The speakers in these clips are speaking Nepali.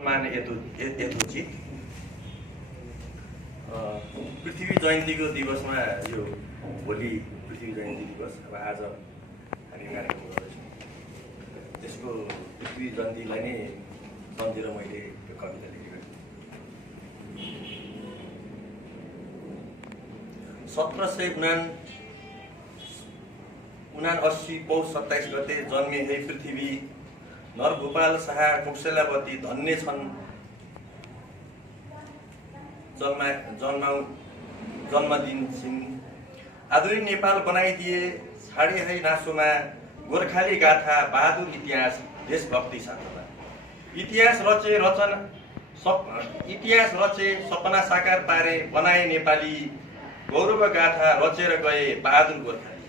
मान यथोचित पृथ्वी जयन्तीको दिवसमा यो भोलि पृथ्वी जयन्ती दिवस अब आज हामी कार्यक्रम गर्दैछौँ। त्यसको पृथ्वी जयन्तीलाई नै सम्झेर मैले यो कविता लेखेको। 1779 पौष 27 गते जन्मे हे पृथ्वी, नरभूपाल शाह कौशल्यावती धन्य छन्। जन्मदिन छिन्। आधुनिक नेपाल बनाइदिए छाडे है नासोमा, गोर्खाली गाथा बहादुर इतिहास देशभक्ति साथमा। इतिहास रचे सपना साकार पारे बनाए नेपाली, गौरव गाथा रचेर गए बहादुर गोर्खाली।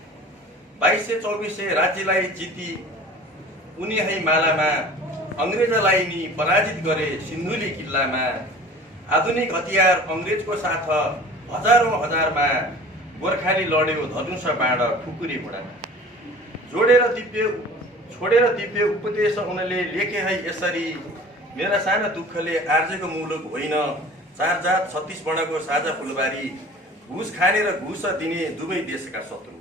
2200-2400 राज्यलाई जिती उनी है मालामा, अङ्ग्रेजलाई नि पराजित गरे सिन्धुली किल्लामा। आधुनिक हतियार अङ्ग्रेजको साथ हजारौँ हजारमा, गोर्खाली लड्यो धनुष बाण खुकुरी बुढामा। छोडेर दिव्य उपदेश उनले लेखे है यसरी, मेरा साना दुःखले आर्जेको मुलुक होइन, 4 जात 36 वर्णको साझा फुलबारी, घुस खाने र घुस दिने दुवै देशका शत्रु।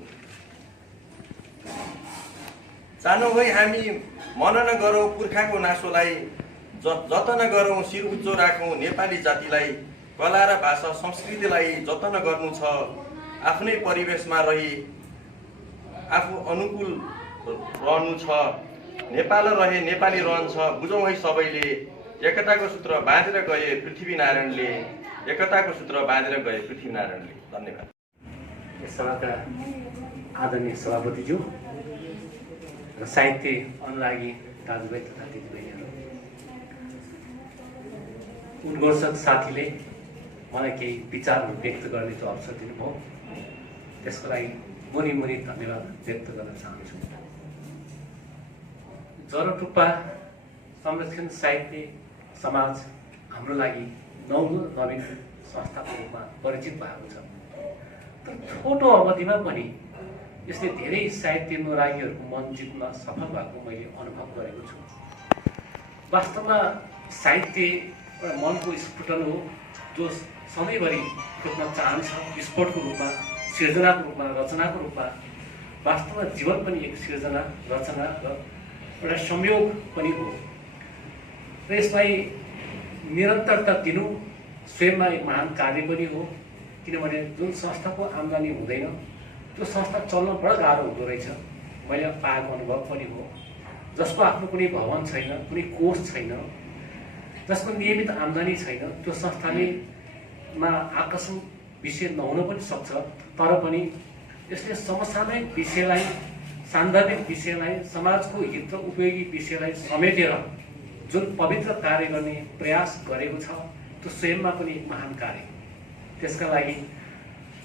चाहनु है हामी मनन गरौँ पुर्खाको नासोलाई, जतन गरौँ शिर उच्चो राखौँ नेपाली जातिलाई। कला र भाषा संस्कृतिलाई जतन गर्नु छ, आफ्नै परिवेशमा रही आफू अनुकूल रहनु छ। नेपाल रहे नेपाली रहन्छ, बुझौँ है सबैले, एकताको सूत्र बाँधेर गए पृथ्वीनारायणले, एकताको सूत्र बाँधेर गए पृथ्वीनारायणले। धन्यवाद। यस सभाका आदरणीय सभापतिज्यू र साहित्य अनुरागी दाजुभाइ तथा दिदीबहिनीहरू, उद्घोषक साथीले मलाई केही विचारहरू व्यक्त गर्ने जो अवसर दिनुभयो, त्यसको लागि मुनि धन्यवाद व्यक्त गर्न चाहन्छु। जरोटुप्पा संरक्षण साहित्य समाज हाम्रो लागि नवीन संस्थाको रूपमा परिचित भएको छ। तर छोटो अवधिमा पनि यसले धेरै साहित्य अनुरागीहरूको मन जित्न सफल भएको मैले अनुभव गरेको छु। वास्तवमा साहित्य एउटा मनको स्फुटन हो, जो सधैँभरि फुट्न चाहन्छ, विस्फोटको रूपमा, सिर्जनाको रूपमा, रचनाको रूपमा। वास्तवमा जीवन पनि एक सिर्जना, रचना र एउटा संयोग पनि हो। र यसलाई निरन्तरता दिनु स्वयंमा एक महान कार्य पनि हो, किनभने जुन संस्थाको आम्दानी हुँदैन त्यो संस्था चल्न बडो गाह्रो हुँदो रहेछ। मैले पाएको अनुभव पनि हो। जसको आफ्नो कुनै भवन छैन, कुनै कोष छैन, जसको नियमित आम्दानी छैन, त्यो संस्थाले आकर्षण विषय नहुन पनि सक्छ। तर पनि यसले समसामयिक विषयलाई, सान्दर्भिक विषयलाई, समाजको हित र उपयोगी विषयलाई समेटेर जुन पवित्र कार्य गर्ने प्रयास गरेको छ, त्यो स्वयंमा पनि एक महान कार्य। त्यसका लागि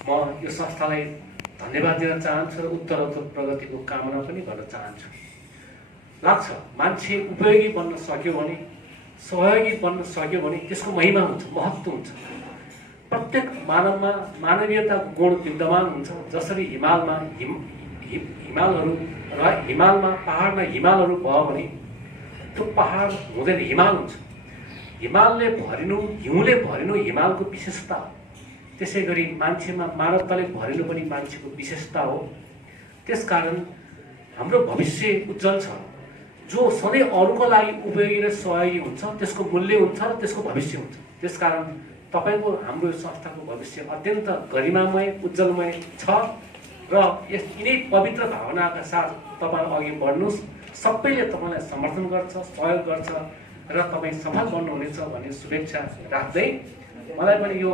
म यो संस्थालाई धन्यवाद दिन चाहन्छु र उत्तरोत्तर प्रगतिको कामना पनि गर्न चाहन्छु। लाग्छ मान्छे उपयोगी बन्न सक्यो भने, सहयोगी बन्न सक्यो भने त्यसको महिमा हुन्छ, महत्त्व हुन्छ। प्रत्येक मानवमा मानवीयताको गुण विद्यमान हुन्छ। जसरी हिमालमा पहाडमा हिमालहरू भयो भने त्यो पहाड हुँदैन, हिमाल हुन्छ। हिमालले भरिनु, हिउँले भरिनु हिमालको विशेषता हो। त्यसै गरी मान्छेमा मानवताले भरिनु पनि मान्छेको विशेषता हो। त्यसकारण हाम्रो भविष्य उज्जवल छ। जो सधैँ अरूको लागि उपयोगी र सहयोगी हुन्छ, त्यसको मूल्य हुन्छ र त्यसको भविष्य हुन्छ। त्यसकारण तपाईँको हाम्रो संस्थाको भविष्य अत्यन्त गरिमामय, उज्जवलमय छ र यिनै पवित्र भावनाका साथ तपाईँ अघि बढ्नुहोस्। सबैले तपाईँलाई समर्थन गर्छ, सहयोग गर्छ र तपाईँ सफल बन्नुहुनेछ भन्ने शुभेच्छा राख्दै, मलाई पनि यो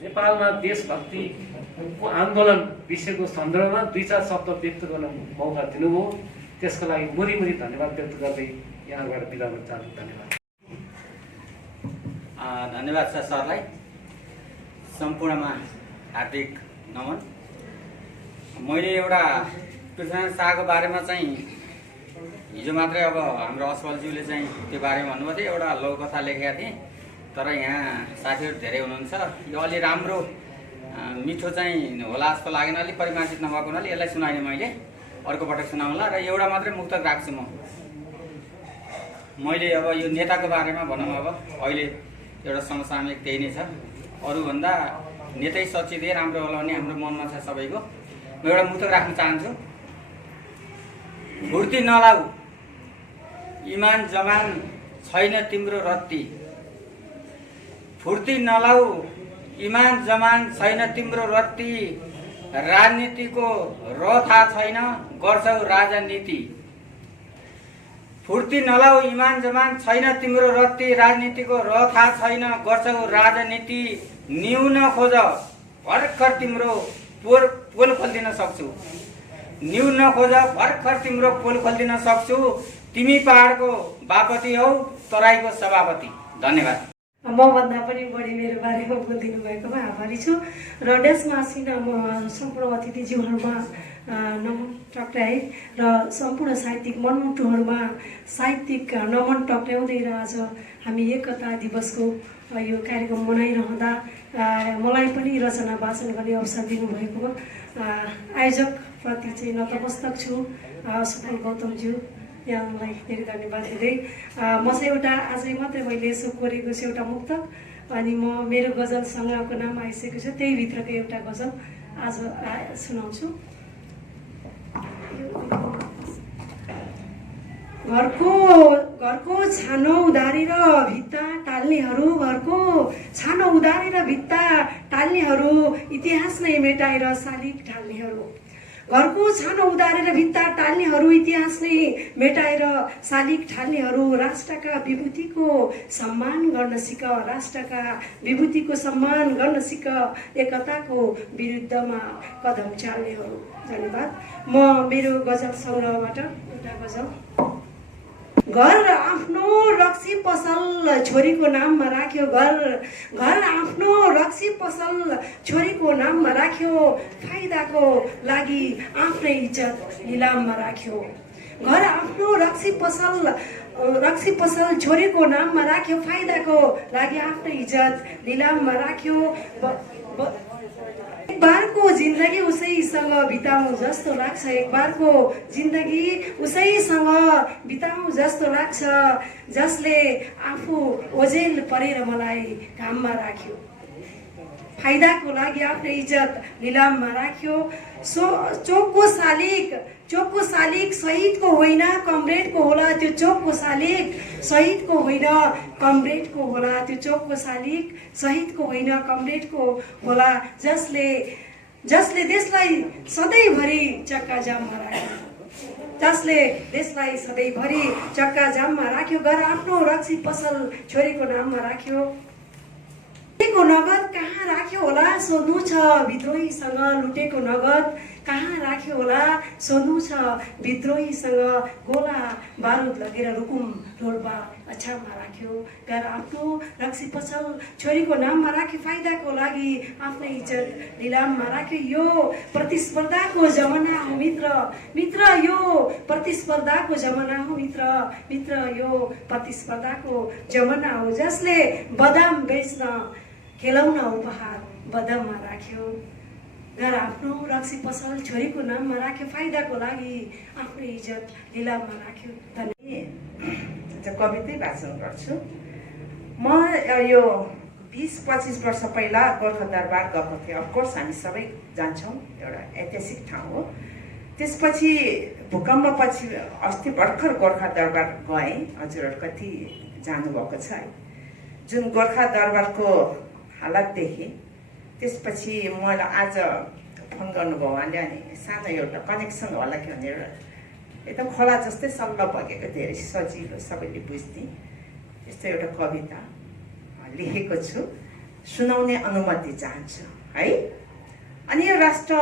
नेपालमा देशभक्तिको आन्दोलन विषयको सन्दर्भमा 2-4 शब्द व्यक्त गर्न मौका दिनुभयो। त्यसको लागि मुरी धन्यवाद व्यक्त गर्दै यहाँबाट बिदा हुन चाहन्छु। धन्यवाद। धन्यवाद छ सरलाई। सम्पूर्णमा हार्दिक नमन। मैले एउटा पृथ्वीनारायण शाहको बारेमा चाहिँ हिजो मात्रै अब हाम्रो असफलज्यूले चाहिँ त्यो बारेमा भन्नुभएको थियो, एउटा लघुकथा लेखेका थिएँ। तर यहाँ साथीहरू धेरै हुनुहुन्छ, यो अलि राम्रो मिठो चाहिँ होला जस्तो लागेन, अलिक परिमार्जित नभएको हुनाले यसलाई सुनाएँ मैले। अर्को पटक सुनाउँला र एउटा मात्रै मुक्तक राख्छु म। मैले अब यो नेताको बारेमा भनौँ, अब अहिले एउटा समसामयिक त्यही नै छ। अरूभन्दा नेतै सचिदिए राम्रो होला भन्ने हाम्रो मनमा छ सबैको। म एउटा मुक्तक राख्न चाहन्छु। फुर्ती नलाऊ इमान जमान छैन तिम्रो रत्ती, फुर्ती नलाऊ इमान जमान छैन तिम्रो रत्ती, राजनीतिको र थाहा छैन गर्छौ राजनीति। फुर्ती नलाऊ इमान जमान छैन तिम्रो रत्ती, राजनीतिको र थाहा छैन गर्छौ राजनीति। न्यून खोज भर्खर तिम्रो पोल खोलिदिन सक्छु, न्यून खोज भर्खर तिम्रो पोल खोलिदिन सक्छु। तिमी पहाडको बापति हौ तराईको सभापति। धन्यवाद। मभन्दा पनि बढी मेरो बारेमा बोलिदिनु भएकोमा आभारी छु। र डेस्कमा आसीन म सम्पूर्ण अतिथिज्यूहरूमा नमन टक्राए र सम्पूर्ण साहित्यिक मनमुटुहरूमा साहित्यिक नमन टक्राउँदै र आज हामी एकता दिवसको यो कार्यक्रम मनाइरहँदा मलाई पनि रचना वाचन गर्ने अवसर दिनुभएकोमा आयोजकप्रति चाहिँ नतमस्तक छु। सुफल गौतमज्यू यहाँलाई धेरै धन्यवाद दिँदै म चाहिँ एउटा आजै मात्रै मैले यसो कोरेको छु एउटा मुक्तक, अनि म मेरो गजलसँगको नाम आइसकेको छ, त्यही भित्रको एउटा गजल आज सुनाउँछु। घरको छानो उधारेर भित्ता टाल्नेहरू, घरको छानो उधारेर भित्ता टाल्नेहरू, इतिहास नै मेटाएर शालिग ढाल्नेहरू। घरको छानो उधारेर भित्ता टाल्नेहरू, इतिहास नै मेटाएर शालिग ढाल्नेहरू। राष्ट्रका विभूतिको सम्मान गर्न सिक, राष्ट्रका विभूतिको सम्मान गर्न सिक, एकताको विरुद्धमा कदम चाल्नेहरू। धन्यवाद। म मेरो गजल सङ्ग्रहबाट एउटा गजल। घर आफ्नो रक्सी पसल छोरीको नाममा राख्यो, घर आफ्नो रक्सी पसल छोरीको नाममा राख्यो, फाइदाको लागि आफ्नै इज्जत निलाममा राख्यो। घर आफ्नो रक्सी पसल छोरीको नाममा राख्यो, फाइदाको लागि आफ्नै इज्जत निलाममा राख्यो। एक बारको जिन्दगी उसैसँग बिताउँ जस्तो लाग्छ, एक बारको जिन्दगी उसैसँग बिताउँ जस्तो लाग्छ, जसले आफू ओझेल परेर मलाई काममा राख्यो, फाइदाको लागि आफ्नै इज्जत निलाममा राख्यो। चोकको शालिक शहीदको होइन कमरेडको होला, त्यो चोकको शालिक शहीदको होइन कमरेडको होला, त्यो चोकको शालिक शहीदको होइन कमरेडको होला, जसले देशलाई सधैँभरि चक्काजाममा राख्यो, जसले देशलाई सधैँभरि चक्काजाममा राख्यो। घर आफ्नो रक्सी पसल छोरीको नाममा राख्यो। लुटेको नगद कहाँ राख्यो होला सोध्नु छ विद्रोहीसँग, लुटेको नगद कहाँ राख्यो होला सोध्नु छ विद्रोहीसँग, गोला बारुद लगेर रुकुम रोल्पा अछाममा राख्यो। घर आफ्नो रक्सी पसल छोरीको नाममा राख्यो, फाइदाको लागि आफ्नै इज्जत निलाममा राख्यो। यो प्रतिस्पर्धाको जमाना हो मित्र, यो प्रतिस्पर्धाको जमाना हो मित्र, यो प्रतिस्पर्धाको जमाना हो, जसले बदाम बेच्न खेलाउन उपहार बदाममा राख्यो। घर आफ्नो रक्सी पसल छोरीको नाममा राख्यो, फाइदाको लागि आफ्नै इज्जत निलाममा राख्यो। कवितै वाचन गर्छु। म यो 20-25 वर्ष पहिला गोर्खा दरबार गएको थिएँ। अफकोर्स हामी सबै जान्छौँ, एउटा ऐतिहासिक ठाउँ हो। त्यसपछि भूकम्पपछि अस्ति भर्खर गोर्खा दरबार गएँ। हजुरहरू कति जानुभएको छ है? जुन गोर्खा दरबारको हालत देखेँ, त्यसपछि मलाई आज फोन गर्नुभयो उहाँले, अनि सानो एउटा कनेक्सन होला कि भनेर एकदम खोला जस्तै सल्ल बगेको, धेरै सजिलो सबैले बुझ्ने यस्तो एउटा कविता लेखेको छु, सुनाउने अनुमति चाहन्छु है। अनि यो राष्ट्र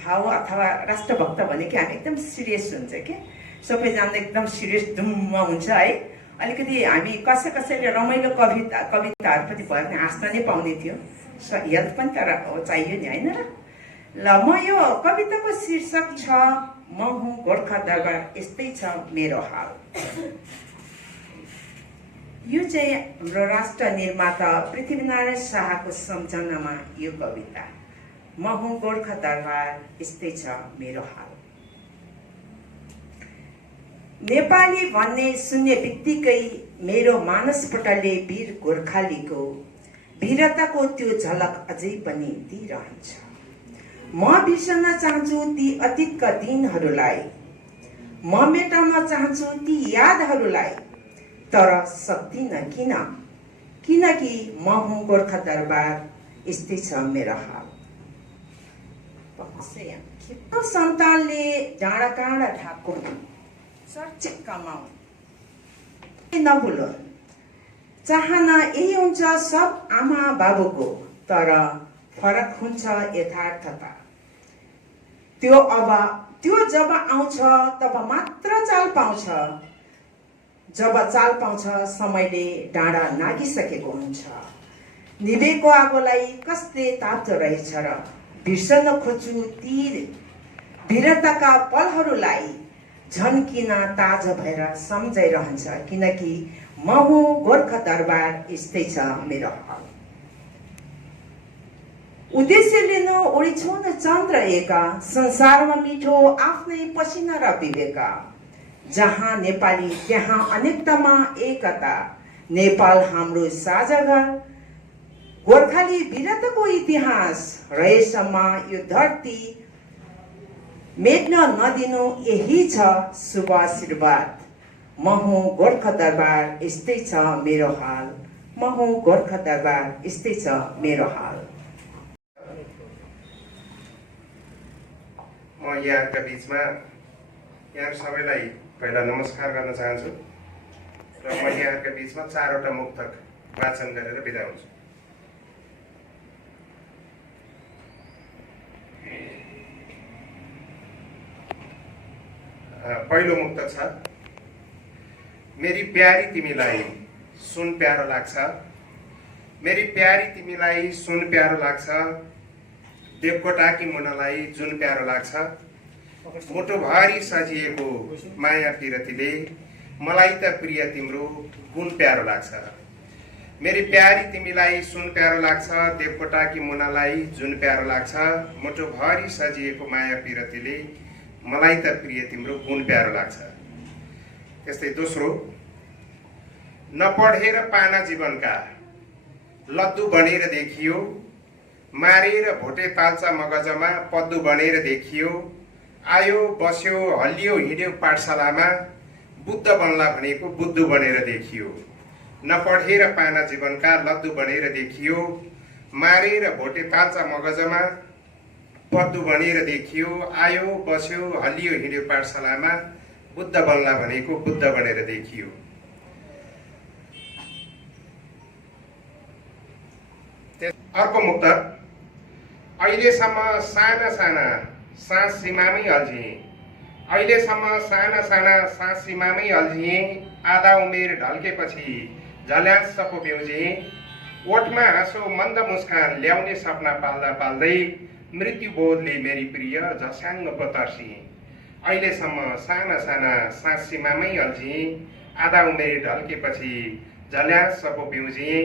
भाव अथवा राष्ट्रभक्त भनेको हामी एकदम सिरियस हुन्छ कि, सबैजना एकदम सिरियस धुम्म हुन्छ है। अलिकति हामी कसैले रमाइलो कविताहरूपट्टि भयो भने हाँस्न नै पाउने थियो, हेल्थ पनि तर चाहियो नि होइन र। ल म यो कविताको शीर्षक छ म हुँ गोर्खा दरबार यस्तै छ मेरो हाल। यो चाहिँ हाम्रो राष्ट्र निर्माता पृथ्वीनारायण शाहको सम्झनामा यो कविता। म हुँ गोर्खा दरबार यस्तै छ मेरो हाल। नेपाली भन्ने सुन्ने बित्तिकै मेरो मानसपटलले वीर गोर्खालीको वीरताको त्यो झलक अझै पनि दिइरहन्छ। म बिर्सन चाहन्छु ती अतीतका दिनहरूलाई, म मेटाउन चाहन्छु ती यादहरूलाई, तर सक्दिनँ। किनकि म हुँ गोर्खा दरबार, यस्तै छ मेरो हाल। सन्तानले डाँडा काँडा ढाको चर्चित कमाउ नभुलो। चाहना यही हुन्छ सब आमा बाबुको, तर फरक हुन्छ यथार्थता। त्यो जब आउँछ तब मात्र चाल पाउँछ। जब चाल पाउँछ समयले डाँडा नागिसकेको हुन्छ। निभेको आगोलाई कसले ताप्दो रहेछ र? बिर्सन खोज्छु ती वीरताका पलहरूलाई, झन्किन ताजा भएर सम्झाइरहन्छ। किनकि म हुँ गोर्खा दरबार, यस्तै छ मेरो हाल। उद्देश्य लिनु ओडी छुन चन्द्र एका, संसारमा मिठो आफ्नै पसिना र विवेका। जहाँ नेपाली त्यहाँ अनेकतामा एकता, नेपाल हाम्रो साझा घर। गोर्खाली वीरताको इतिहास रहेसम्म यो धरती मेट्न नदिनु, यही छ शुभ आशीर्वाद। म हुँ गोर्खा दरबार, यस्तै छ मेरो हाल। म हुँ गोर्खा दरबार, यस्तै छ मेरो हाल। म यहाँका बिचमा यहाँ सबैलाई पहिला नमस्कार गर्न चाहन्छु र म यहाँका बिचमा 4वटा मुक्तक वाचन गरेर बिदा हुन्छु। पहिलो मुक्तक छ, मेरी प्यारी तिमीलाई सुन प्यारो लाग्छ, मेरी प्यारी तिमीलाई सुन प्यारो लाग्छ, देवकोटाकी मुनालाई जुन प्यारो लाग्छ, मुटुभरि सजिएको माया पिरतीले मलाई त प्रिय तिम्रो गुण प्यारो लाग्छ। मेरी प्यारी तिमीलाई सुन प्यारो लाग्छ, देवकोटाकी मुनालाई जुन प्यारो लाग्छ, मुटुभरि सजिएको माया पिरतीले मलाई त प्रिय तिम्रो गुण प्यारो लाग्छ। त्यस्तै दोस्रो, नपढेर पाना जीवनका लद्दु बनेर देखियो, मारेर भोटे ताल्चा मगजमा पद्दु बनेर देखियो, आयो बस्यो हल्लियो हिँड्यो पाठशालामा, बुद्ध बन्ला भनेको बुद्धु बनेर देखियो। नपढेर पाना जीवनका लद्दु बनेर देखियो, मारेर भोटे ताल्चा मगजमा पद्दु बनेर देखियो, आयो बस्यो हल्लियो हिँड्यो पाठशालामा, बुद्ध बन्ला भनेको बुद्ध बनेर देखियो। अर्को मुक्तक, अहिलेसम्म साना साना सास सीमामै अल्झिए, अहिलेसम्म साना साना सास सीमामै अल्झिए, आधा उमेर ढल्केपछि झल्यास सपो बेउजिए, ओठमा हाँसो मन्द मुस्कान ल्याउने सपना पाल्दा पाल्दै मृत्यु बोधले मेरी प्रिय झस्याङ्ग पतर्सिए। अहिलेसम्म साना साना सास सीमामै अल्झिए, आधा उमेर ढल्केपछि झल्यास सपो बेउजिए,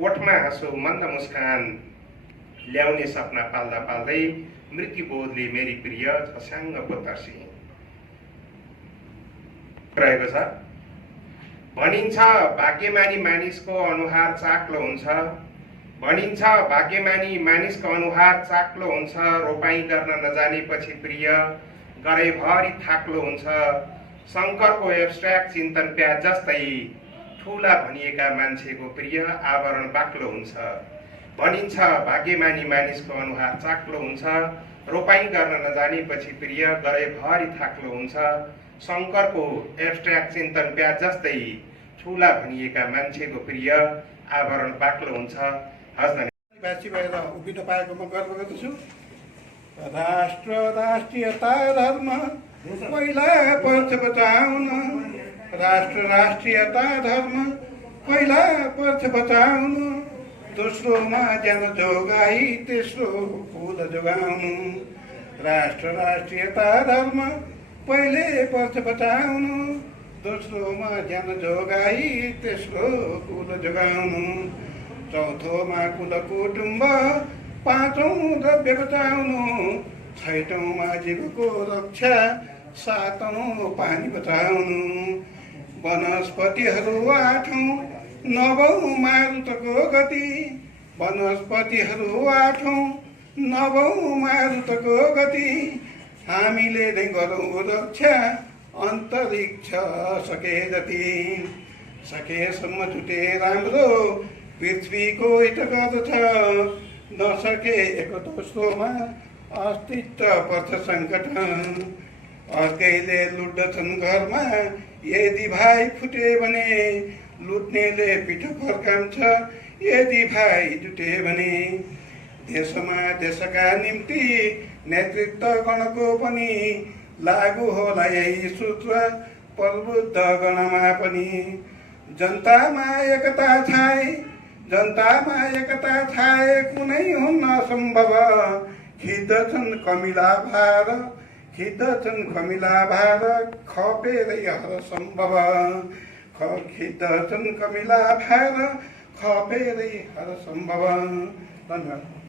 ओठमा हाँसो मन्द मुस्कान ल्याउने सपना पाल्दा पाल्दै मृत्यु बोधले मेरी प्रिय झस्याङ्ग पतर्सिए। रहेको छ, भनिन्छ भाग्यमानी मानिसको अनुहार चाक्लो हुन्छ, भनिन्छ भाग्यमानी मानिसको अनुहार चाक्लो हुन्छ, रोपाई गर्न नजानेपछि प्रिय गरैभरि थाक्लो हुन्छ, शङ्करको एब्स्ट्र्याक्ट चिन्तन प्याज जस्तै ठुला भनिएका मान्छेको प्रिय आवरण बाक्लो हुन्छ। भनिन्छ भाग्यमानी मानिसको अनुहार चाक्लो हुन्छ, रोपाई गर्न नजानेपछि प्रिय गरैभरि थाक्लो हुन्छ, शङ्करको एब्स्ट्र्याक्ट चिन्तन प्याज जस्तै ठुला भनिएका मान्छेको प्रिय आवरण बाक्लो हुन्छ। भाषी भएर उभिन पाएकोमा गर्व गर्दछु। राष्ट्र राष्ट्रियता धर्म पहिला पर्छ बचाउन, राष्ट्र राष्ट्रियता धर्म पहिला पर्छ बचाउन, दोस्रोमा ज्यान जोगाई तेस्रो फुल जोगाउनु, राष्ट्र राष्ट्रियता धर्म पहिले पर्छ बचाउनु, दोस्रोमा ज्यान जोगाई तेस्रो कुल जोगाउनु, चौथोमा कुल कुटुम्ब पाँचौँ द्रव्य बचाउनु, छैटौँमा जीवको रक्षा सातौँ पानी बचाउनु, वनस्पतिहरू 8औँ नवौँ मारुतको गति, वनस्पतिहरू 8औँ नवौँ मारुतको गति, हामीले नै गरौँ रक्षा अन्तरिक्ष सके जति, सकेसम्म छुटे राम्रो पृथ्वीको हित गर्दछ, नसके एक दोस्रोमा अस्तित्व पर्छ सङ्कट, अर्कैले लुट्दछन् घरमा यदि भाइ फुटे भने, लुट्नेले पिठ फर्काउँछ यदि भाइ जुटे भने, देशमा देशका निम्ति नेतृत्व गणको पनि लागु होला यही सूत्र प्रबुद्ध गणमा पनि, जनतामा एकता छाए, जनतामा एकता छाए कुनै हुन्न सम्भव, खिद्धछन् कमिला भार, खिद्धछन् कमिला भार, खपेरै हर सम्भव, खिद्धछन् कमिला भार, खपेरै हर सम्भव। धन्यवाद।